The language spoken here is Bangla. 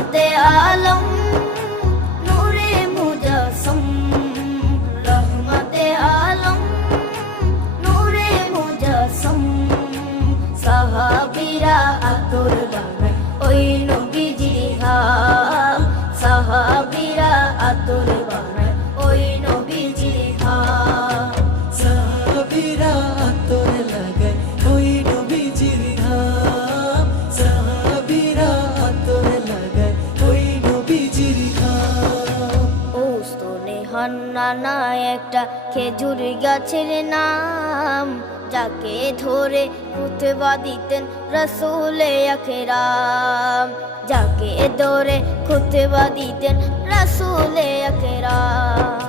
রহমতে আলম নূরে মুজাসসম, রহমতে আলম নূরে মুজাসসম। সাহাবীরা আতর বানায় ওই নবীজির ঘাম, সাহাবীরা আতর বানায় ওই নবীজির ঘাম। সাহাবীরা আতর লাগায় ওই নবীজির ঘাম, সাহাবীরা আতর লাগায় ওই নবীজির ঘাম। ওস্তনে হান্নানা একটা খেজুর গাছের নাম, যাকে ধরে খুতবা দিতেন রাসূলে আকরাম, যাকে ধরে খুতবা দিতেন রাসূলে আকরাম।